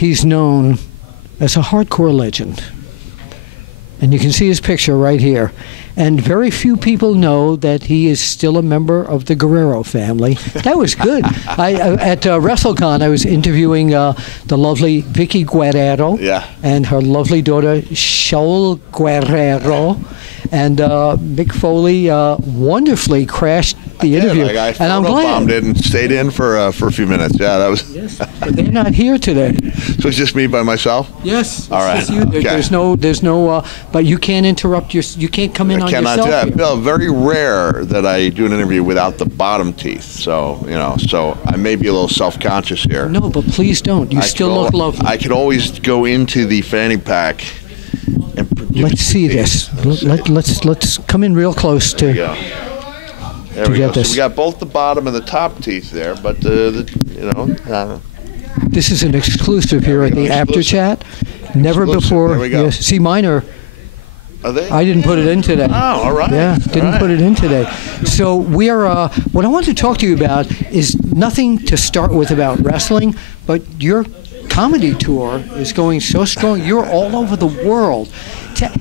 he's known as a hardcore legend. And you can see his picture right here. And very few people know that he is still a member of the Guerrero family. That was good. At WrestleCon, I was interviewing the lovely Vicky Guerrero and her lovely daughter, Shaul Guerrero. And Mick Foley wonally crashed the interview. I bombed it and stayed in for a few minutes. Yeah, that was. Yes, but they're not here today. So it's just me by myself? Yes. All right. Okay. There's no. But you can't interrupt you can't come in on yourself. I cannot do that. No, very rare that I do an interview without the bottom teeth. So so I may be a little self-conscious here. No, but please don't. You still look lovely. I could always go into the fanny pack. Let's see this. Let's come in real close to. There we go. So we got both the bottom and the top teeth there, but this is an exclusive here at the After Chat. Never before. There we go. Yes, see, mine are. Are they? I didn't put it in today. Oh, all right. Yeah, didn't put it in today. So we are. What I want to talk to you about is nothing to start with about wrestling, but your comedy tour is going so strong. You're all over the world.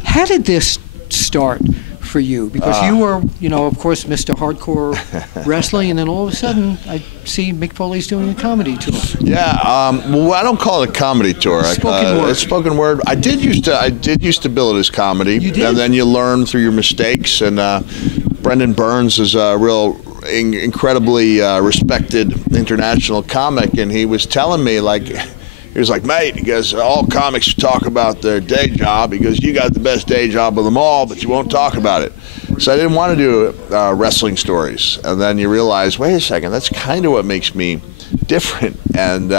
How did this start for you? Because you were, of course, Mr. Hardcore Wrestling, and then all of a sudden, I see Mick Foley's doing a comedy tour. Yeah, well, I don't call it a comedy tour. Spoken word. It's spoken word. I did used to bill it as comedy. You did? And then you learn through your mistakes. And Brendan Burns is a real incredibly respected international comic, and he was telling me, he was like, mate, he goes, all comics talk about their day job. He goes, you got the best day job of them all, but you won't talk about it. So I didn't want to do wrestling stories. And then you realize, wait a second, that's kind of what makes me different. And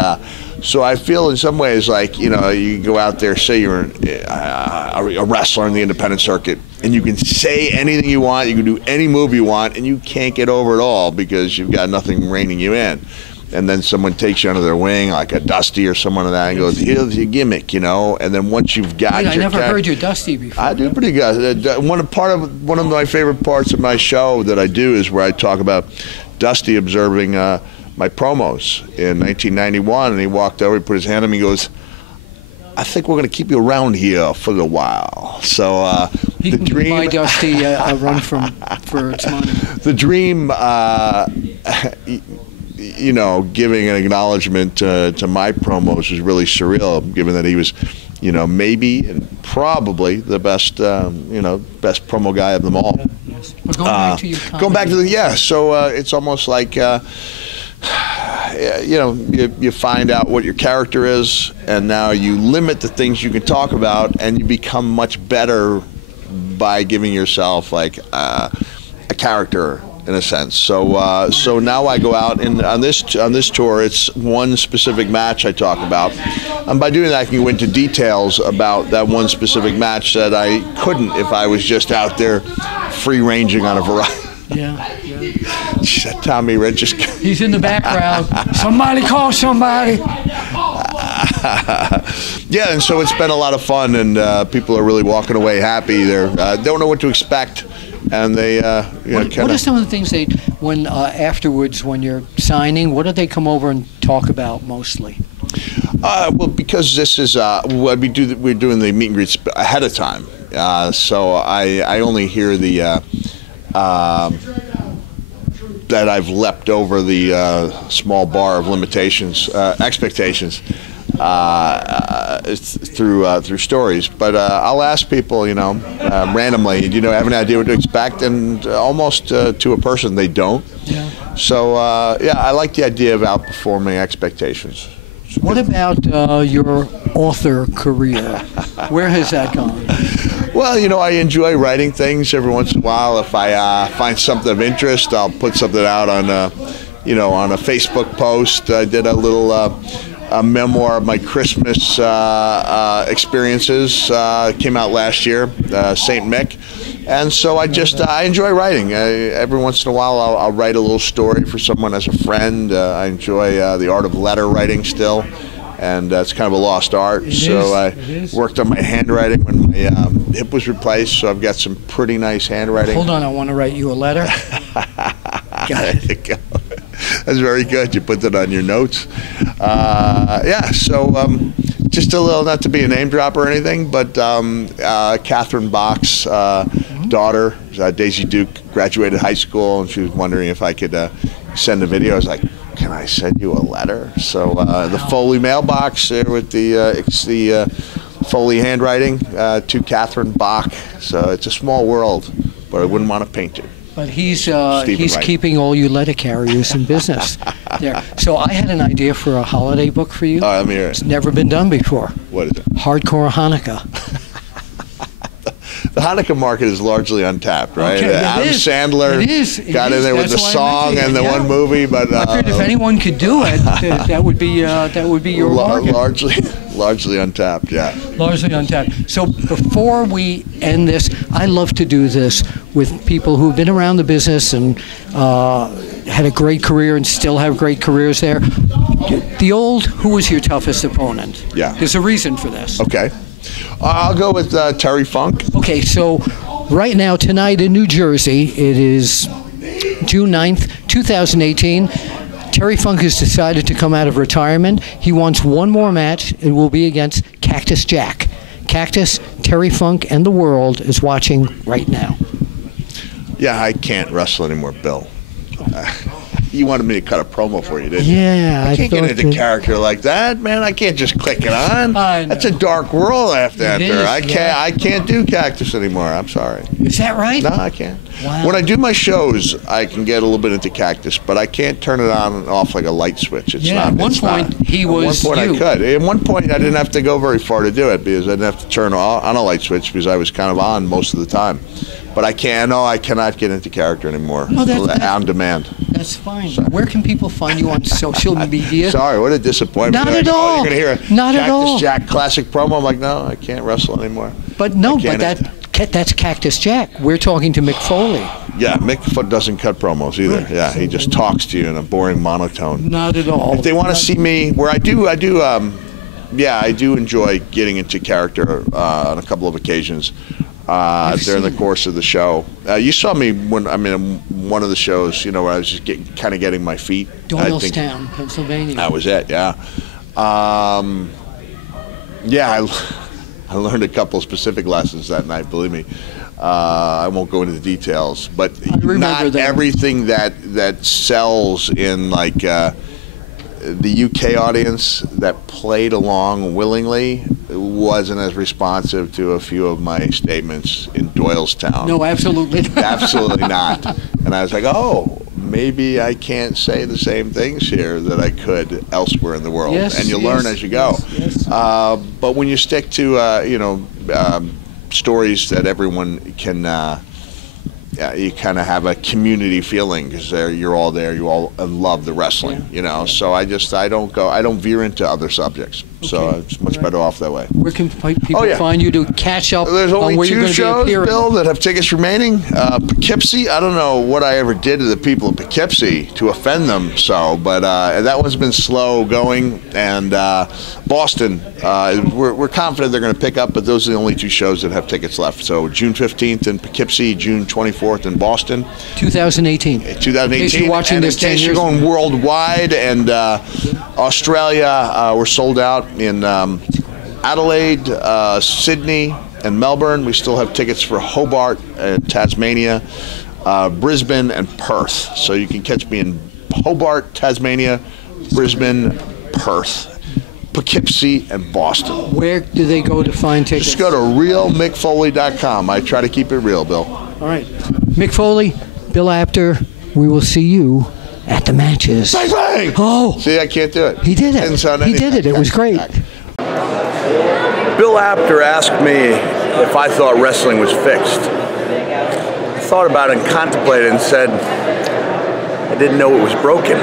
so I feel in some ways like, you go out there, say you're a wrestler in the independent circuit, and you can say anything you want, you can do any move you want, and you can't get over it all because you've got nothing reining you in. And then someone takes you under their wing, like a Dusty or someone like that, and goes, here's your gimmick, And then once you've got I never heard you Dusty before. I do pretty good. One of my favorite parts of my show that I do is where I talk about Dusty observing my promos in 1991, and he walked over, he put his hand on me, and goes, I think we're going to keep you around here for a while. So the dream. Buy Dusty a run for its money. The dream. Giving an acknowledgement to my promos was really surreal, given that he was, maybe and probably the best, best promo guy of them all. Yes. But going back to your comedy. Going back to so it's almost like, you find out what your character is, and now you limit the things you can talk about, and you become much better by giving yourself like a character. In a sense, so now I go out and on this tour, it's one specific match I talk about, and by doing that, I can go into details about that one specific match that I couldn't if I was just out there free ranging on a variety. Yeah. Tommy Rich is. He's in the background. Somebody call somebody. Yeah, and so it's been a lot of fun, and people are really walking away happy. They don't know what to expect. And they, what are some of the things when afterwards, when you're signing, what do they come over and talk about mostly? Well, because this is we're doing the meet and greets ahead of time, so I only hear the that I've leapt over the small bar of expectations. Through stories, but I'll ask people, randomly, do you have any idea what to expect? And almost to a person, they don't. Yeah. So I like the idea of outperforming expectations. What about your author career? Where has that gone? Well, I enjoy writing things every once in a while. If I find something of interest, I'll put something out on on a Facebook post. I did a little. A memoir of my Christmas experiences came out last year, St. Mick, and so I enjoy writing. Every once in a while I'll write a little story for someone as a friend. I enjoy the art of letter writing still, and it's kind of a lost art. I worked on my handwriting when my hip was replaced, so I've got some pretty nice handwriting. Hold on, I want to write you a letter. There you go. That's very good. You put that on your notes. just a little, not to be a name drop or anything, but Catherine Bach's daughter, Daisy Duke, graduated high school, and she was wondering if I could send a video. I was like, can I send you a letter? So the Foley mailbox there with the Foley handwriting to Catherine Bach. So it's a small world, but I wouldn't want to paint it. But he's keeping all you letter carriers in business there. So I had an idea for a holiday book for you. Oh, let me hear it. It's never been done before. What is it? Hardcore Hanukkah. The Hanukkah market is largely untapped, right? Okay, Adam Sandler got in there with the song and the one movie, but I figured if anyone could do it, that would be your market. Largely untapped, yeah. Largely untapped. So before we end this, I love to do this with people who've been around the business and had a great career and still have great careers there. Who was your toughest opponent? Yeah. There's a reason for this. Okay. I'll go with Terry Funk. Okay, so right now, tonight in New Jersey, it is June 9th, 2018. Terry Funk has decided to come out of retirement. He wants one more match. It will be against Cactus Jack. Cactus, Terry Funk, and the world is watching right now. Yeah, I can't wrestle anymore, Bill. You wanted me to cut a promo for you, didn't you? Yeah, I can't get into character like that, man. I can't just click it on. That's a dark world I have to enter. I can't do Cactus anymore. I'm sorry. Is that right? No, I can't. Wow. When I do my shows, I can get a little bit into Cactus, but I can't turn it on and off like a light switch. It's not. At one point, he was At one point, you. I could. At one point, I didn't have to go very far to do it because I didn't have to turn on a light switch because I was kind of on most of the time. But I cannot get into character anymore. On demand. That's fine. Sorry. Where can people find you on social media? Sorry, what a disappointment. Not at all. You're going to hear a Not at all. Cactus Jack classic promo. I'm like, no, I can't wrestle anymore. But no, that's Cactus Jack. We're talking to Mick Foley. Yeah, Mick doesn't cut promos either. Yeah, he just talks to you in a boring monotone. Not at all. If they want to see me, where I do enjoy getting into character on a couple of occasions. During the course of the show, you saw me in one of the shows, where I was just getting my feet. Doylestown, Pennsylvania. That was it. Yeah. I learned a couple specific lessons that night. Believe me, I won't go into the details, but not everything that sells in the UK audience that played along willingly wasn't as responsive to a few of my statements in Doylestown. No, absolutely not. Absolutely not. And I was like, oh, maybe I can't say the same things here that I could elsewhere in the world. Yes, and you learn as you go. Yes. But when you stick to, stories that everyone can you kind of have a community feeling because you're all there. You all love the wrestling, So I don't veer into other subjects. Okay. So it's much better off that way. Where can people find you to catch up? There's only on 2 shows, Bill, that have tickets remaining. Poughkeepsie. I don't know what I ever did to the people of Poughkeepsie to offend them. But that one's been slow going. And Boston, we're confident they're going to pick up, but those are the only 2 shows that have tickets left. So June 15th in Poughkeepsie, June 24th in Boston. 2018. 2018. In case you're watching this 10 years. You're going worldwide, and Australia, we're sold out in Adelaide, Sydney, and Melbourne. We still have tickets for Hobart and Tasmania, Brisbane, and Perth. So you can catch me in Hobart, Tasmania, Brisbane, Perth, Poughkeepsie, and Boston. Where do they go to find tickets? Just go to realmickfoley.com. I try to keep it real, Bill. All right. Mick Foley, Bill Apter, we will see you at the matches. Bang, bang! Oh! See, I can't do it. He did it. He did it. It was great. Bill Apter asked me if I thought wrestling was fixed. I thought about it and contemplated and said, I didn't know it was broken.